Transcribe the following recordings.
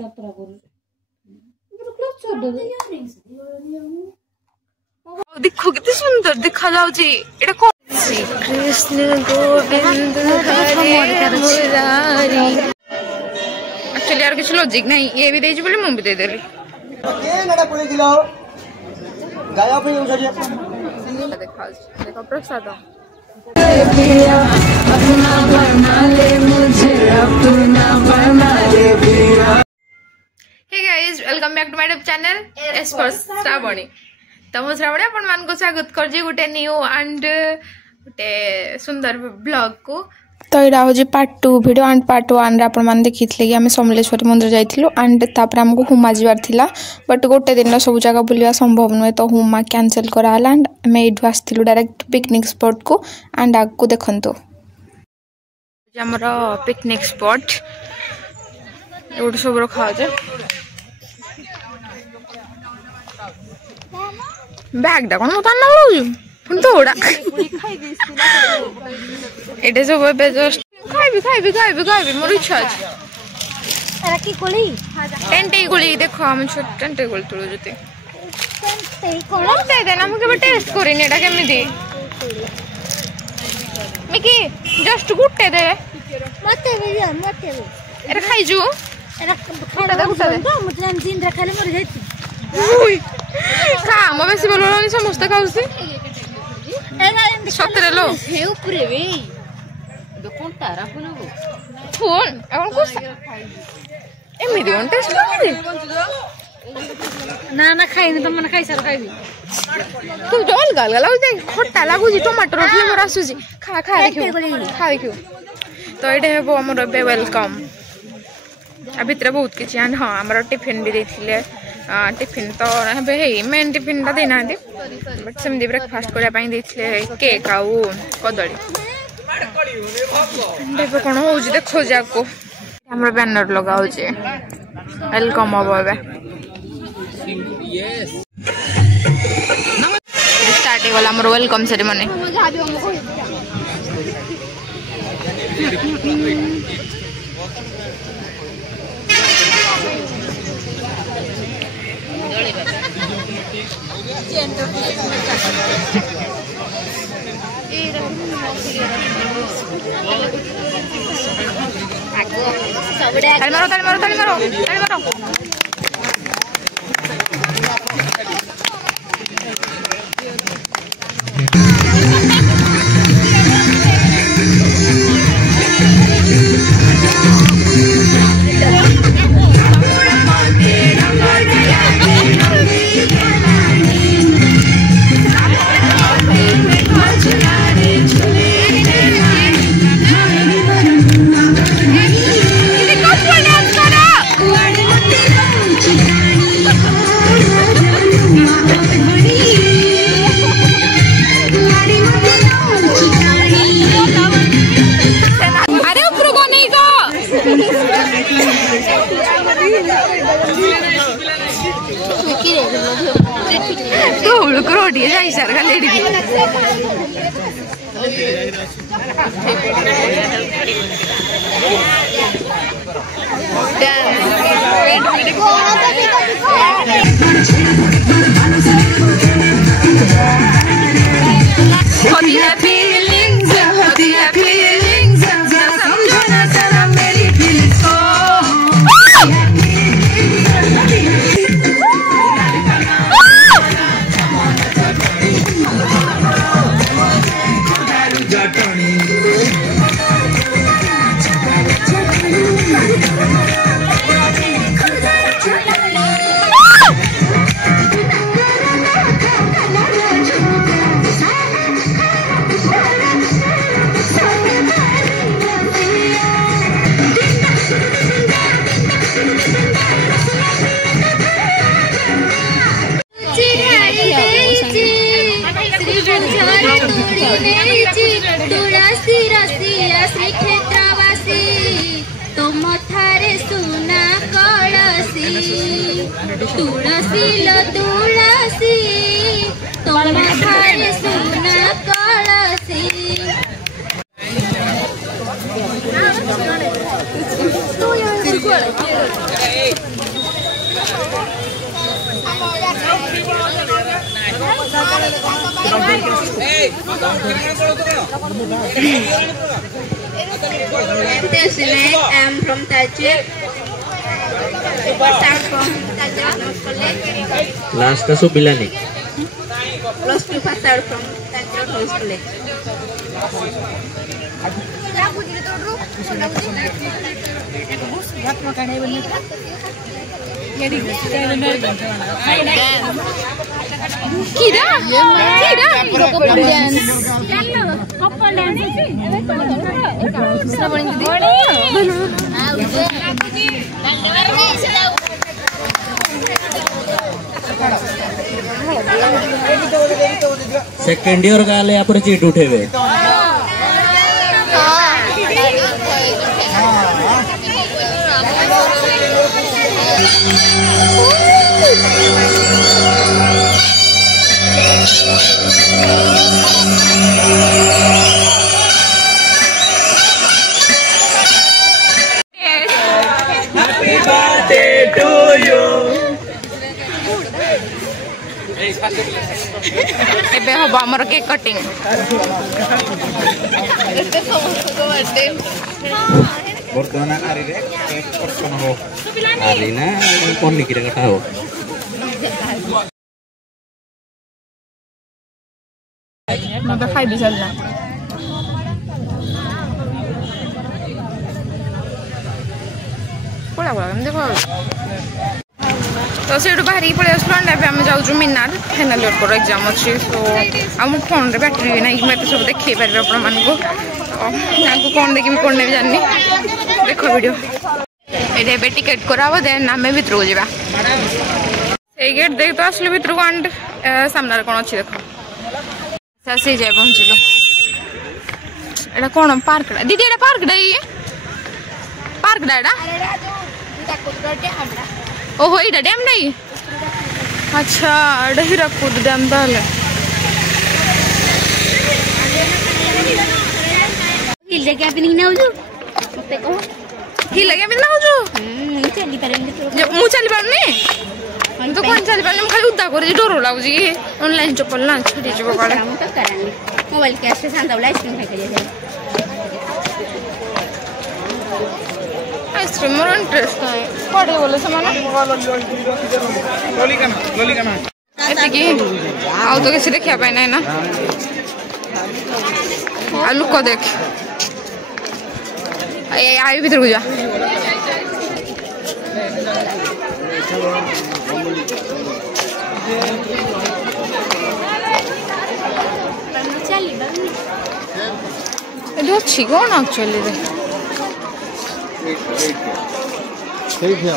যাত্রা করি देखो कितने सुंदर दिखा जाउची एटा को श्री कृष्ण गोविंद हरे मुरारी एक्चुअली यार किछ लॉजिक नहीं ये भी देजी बोले मैं भी दे देली के नडा पुली दिलो गाया पे उछड़िया देखो प्रसाद अपना बना ले मुझे अपना बना ले भैया। Hey guys welcome back to my YouTube channel S for Shravani. तो मु श्रावणी अपन मान को स्वागत कर जी गुटे न्यू एंड गुटे सुंदर ब्लॉग को। तो यहाँ हूँ पार्ट 2 वीडियो एंड पार्ट 1 रे आपण मान देखी कि आम समलेश्वरी मंदिर जाइलु एंड तापर आमको हुमा जीवार थिला बट गोटे दिन सब जगह बुलवा संभव नुहे तो हुमा कैंसिल कराला एंड आम यू आसलु डायरेक्ट पिकनिक स्पॉट को एंड आगू देखु आमर पिकनिक स्पॉट ये सब रखा बैग टा कौन मत दौड़ा एटे सब जस्ट खाइबी मोर इच्छा अछि टेंटे गोली देखो हम छोट टेंटे गोली तुलो जते दे देना हम के टेस्ट करिनी एटा केमिदी मिकी जस्ट गुटे दे मते एटा खाइजु एटा खाडा गुटा दे मुझे जिन रखाले मोर जाइती खा म बेसी बोललोनी समस्त खाउसी सतरे लो हे ऊपरे बे दो कोन तारा फोन এখন কোস এমিদি কোন টেস্ট করবি না না খাইনি তো মনে খাইছার খাইবি তুই জল গাল গাল দে খটা লাগুজি টমেটো ফ্লেভার আসুজি খা খা देखियो तो एटे हेबो हमर बे वेलकम आ भितरे बहुत किछि एंड हां हमर टिफिन भी देथिले टिफिन तो हे हे मेन टिफिन ता देना दे बट सेमदी ब्रेकफास्ट करिया पई देथिले केक आउ कदली देखो कौन हो देखो जाको हमरा बैनर लगाओ जे वेलकम अब एबे स्टार्ट हो गला हमर वेलकम सेरेमनी ताली मारो तुलसी लो तुलसी तुम थारे सुना कलसी I'm from Tajik. Superstar from Tajik College. Last ka Bilani. Plus superstar from Tajik College. Kira, kira. Second year kali apa ciri udah Happy birthday to you. ଏବେ ହବ ଆମର କେକ୍ କଟିଂ। ବର୍ତ୍ତମାନ ଆରିରେ କର୍ତ୍ତନ ହବ ଆରି ନା ପନିକିରେ କଟା ହବ ମତେ ଖାଇବି ଚାଲିଲା କୋଳା କୋଳା କେମିତି ଖାଉ ତ ସେଇଠୁ ବାହାରିକି ପଳେଇ ଆସିଲୁ ଆଣ୍ଡ ଏବେ ଆମେ ଯାଉଛୁ ମିନାର ଫାଇନାଲ ଇୟରଙ୍କର ଏକ୍ଜାମ୍ ଅଛି ତ ଆଉ ମୋ ଫୋନ୍ରେ ବ୍ୟାଟେରୀ ବି ନାହିଁ ମୁଁ ଏତେ ସବୁ ଦେଖେଇ ପାରିବି ଆପଣମାନଙ୍କୁ ଆଗକୁ କ'ଣ ଦେଖିବି କ'ଣ ନେବି ଜାଣିନି ଦେଖ ଭିଡ଼ିଓ ଏଇଠି ଏବେ ଟିକେଟ୍ କରାହବ ଦେନ୍ ଆମେ ଭିତରକୁ ଯିବା ସେଇ ଗେଟ୍ ଦେଖି ତ ଆସିଲୁ ଭିତରକୁ ଆଣ୍ଡ ସାମ୍ନାରେ କ'ଣ ଅଛି ଦେଖ ଆସି ଯାଏ ପହଞ୍ଚିଲୁ ଏଇଟା କ'ଣ ପାର୍କଟା ଦିଦି ଏଇଟା ପାର୍କଟା ଇଏ ପାର୍କଟା ଏଇଟା ओहो ये डैम नहीं अच्छा एटा हीराकुद डैम ताले हिल लगे आप नहीं ना हो जो मते को ही लगे बिना हो जो चली पारे मु चली पारनी तो कोन चली पारनी खाली उदा करे डर लागुजी ऑनलाइन चप्पल ना छडी जब काले हम तो करानी मोबाइल कैश से सांदा आइसक्रीम खाई के जाए आइसक्रीम मोर इंटरेस्ट है पड़े बोले समाना एति की आउ तो किसी देखिया पाए ना ना आलू को देख ए आई भीतर को जा चली एदो छी कोन एक्चुअली रे ठीक है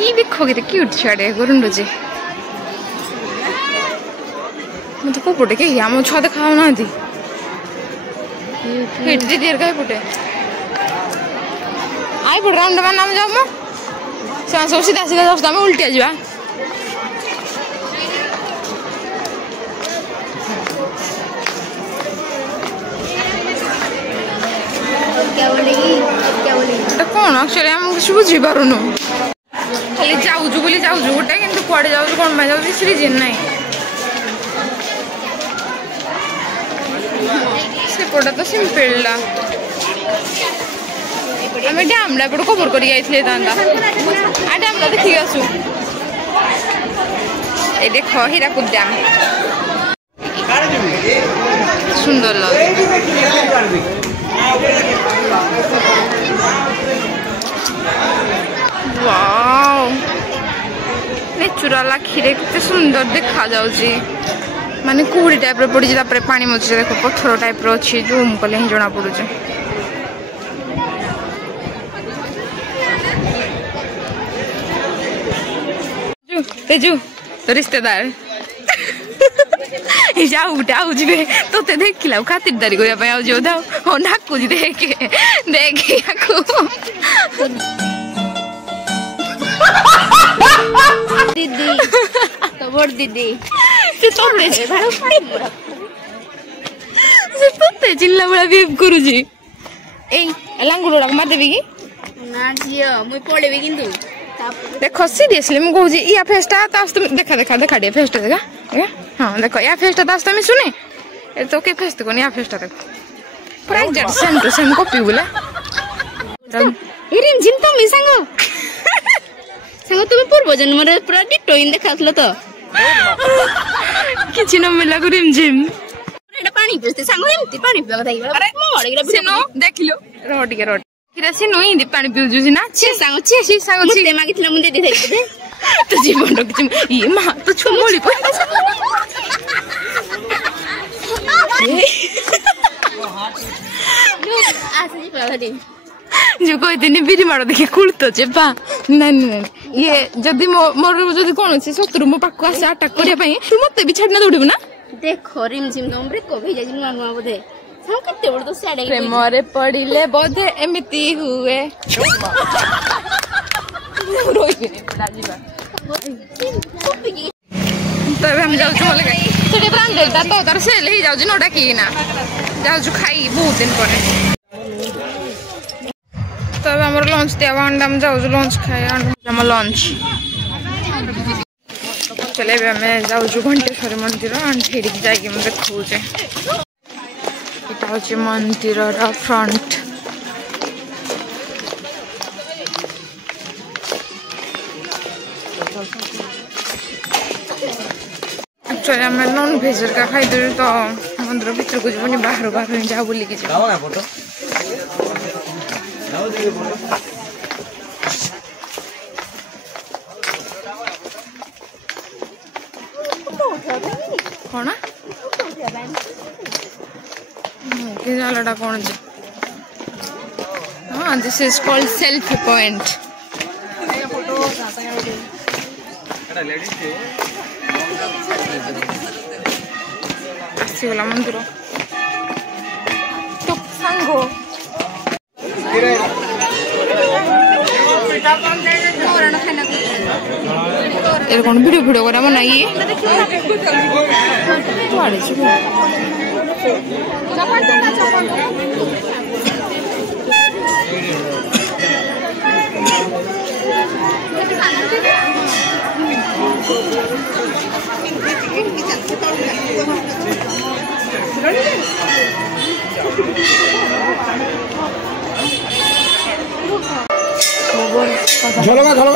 ये देखो कितने क्यूट छड़े गुरुंडो जी मुझे को पुटे के या मुझे छाते खाओ ना दी हिट दी देर का ही पुटे आई पुट राउंड में नाम जाओ मो सांस सीधा सीधा रास्ता में उल्टी आ जावा क्या बोलेगी এটা কোন অ্যাকচুয়ালি আমি কিছু বুঝি পারুনো খালি যাউজু বলি যাউজু ওটা কিন্তু কুয়াড়ে যাউজু কোন ভাই যাউজু কিছু রিজন নাই সেপটা তো সিম্পলটা আমি ড্যামটা এপটু কভার করি যাইছিলে তান্দা আর ড্যামটা দেখি আসু এই দেখো হীরাকুদ ড্যাম সুন্দর লাগে वाओ नेचुरल आखिरे केते सुंदर देखा जाउची माने कुहुडी टाइप रो पड़ी तापर पानी मझे देखो पत्थर टाइप रो अछि जूम कले ही जणा पडुचे तेजू तो रिश्तेदार जाऊ डाऊ जीवे तो ते देखिला खातिरदारी करिया पय आउ जो दाऊ हो नाकु जी देखे देखे आकु दीदी तो बोल दीदी ते तोड़े भाड़ो पानी सत्ते चिल्ला बड़ा बिहेव करूजी ए लांगुडा मार देबी की ना जियो मुई पळेबी किंतु देखो सीरियसली मु कहूजी या फेस्टा तास तुम देखा देखा देखा दे फेस्टा देखा हां देखो या फेस्टा तास तुम सुने ए तो के फेस्ट कोनी या फेस्टा देखो पूरा exact same to same copy बोले रिम झिम तो मी सांगो सांगो तुम्ही पूर्व जन्मरे पूरा डिटो इन देखातलो तो किछि न मिला को रिम झिम एटा पानी पिसते सांगो एमती पानी पिया कथा अरे मोड़ सेनो देखिलो रोटी के रोटी किरा से नोई दी पानी पिउ जुसी ना छी सांगो छी सांगो छी ते मागितला मुंदे दे थाई तो जीवन रो किछि ये मा तो छुमोली पर आसी पळा दे जो कोई दिन बिरी मारो देखि कुलतो जे बा नहीं ये जदी मोर जदी कोन छै शत्रु मो पाको आसे अटैक करिया पई तू मते भी छाडना दौड़िबो ना देखो रिम झिम तुम ब्रेक को भेजा जिन नुआ बोधे हम केते बड़ तो साडे प्रेमरे पडिले बोधे एमिति हुए रोई के पड़ा जीवा तब हम जाऊ चले गए सेटे ब्रांडेड ता तो तर सेल ही जाऊ नोटा की ना जाऊ खाई बहुत दिन परे तब हमर लंच दिया अंडा जाऊ लंच खाए हम लंच चले हमें जाऊ घंटेश्वरी मंदिर एंड फिर जाइए मैं देखुचे এটা হচ্ছে মন্দিরের ফ্রন্ট एक्चुअली हमें नॉन भेज का खाई दे तो मंदिर भीतर को जीवन बाहर बाहर जा बोली कि कौन के जालटा कौन जी हाँ this is called selfie point आसीगला मंदिर तो सांगो ये कौन वीडियो वीडियो करा बनाइए झलका झलका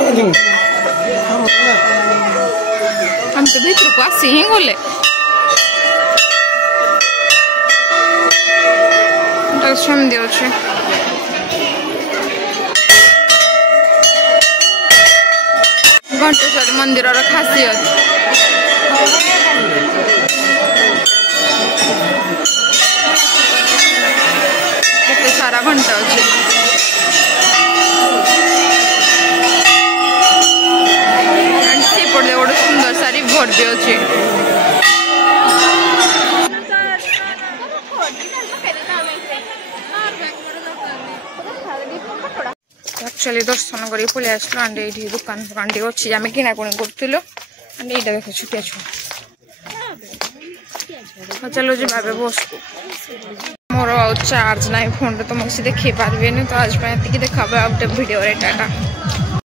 हम तो भीतर को आसी ही गले ସେମିତି ଅଛି ଘଣ୍ଟେଶ୍ୱରୀ ମନ୍ଦିରର ଖାସିୟତ କେତେ ସାରା ଘଣ୍ଟ ଅଛି ସେପଟେ ଗୋଟେ ସୁନ୍ଦର ସା ରିଭର ବି ଅଛି एक्चुअली दर्शन कर पलि आसलु एंड ये दुकान दुकान टी अच्छी आम किनाकुणी करूँ एंड ये देख छुटिया छुआ चलो जी भावे बस मोर चार्ज ना फोन तो मुझे देखी पारे तो आज देखा भिडियो टाटा।